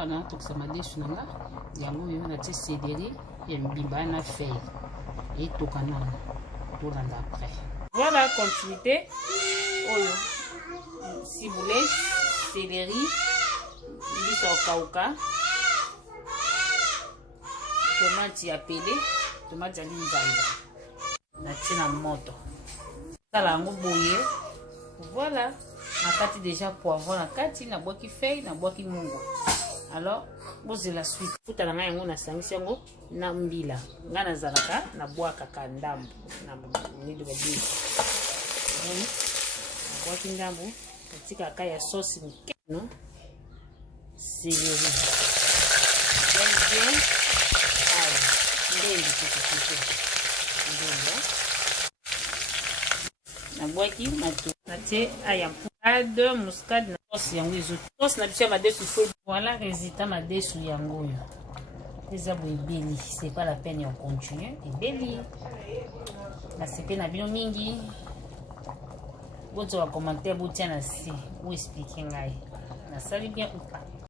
Voilà, donc ça m'a déçu. Yango yo na ti céleri et mbimba na feuille et tokana tout après. Voilà, continuité. Oyo ciboulette, céleri, biso kauka, tomate ya pelé, tomate ya linzanza. Na tina moto. Sala yango boye. Voilà, na kati déjà poivron na kati na boki feuille na boki mungo. Alors, vous la suite. Futa na yango na sangisi yango na mbila. Nga na zalaka na boaka kandambo na nido ba bi. Boaki ndambo, katika kaya sauce mkeno. Céleri. Bien. Ai, ndendi kiki. Na boaki matu. Na tie ayampade muscade na sauce yango izo. Sauce na biso ma desu fo. Voilà résultat ma desu yango yo. Eza bo ebeli, c'est pas la peine de continuer. Ebeli. Na sepe na bino mingi. Boto wa commentaire botia na si ou expliquer ngai. Na sali bien ou pas.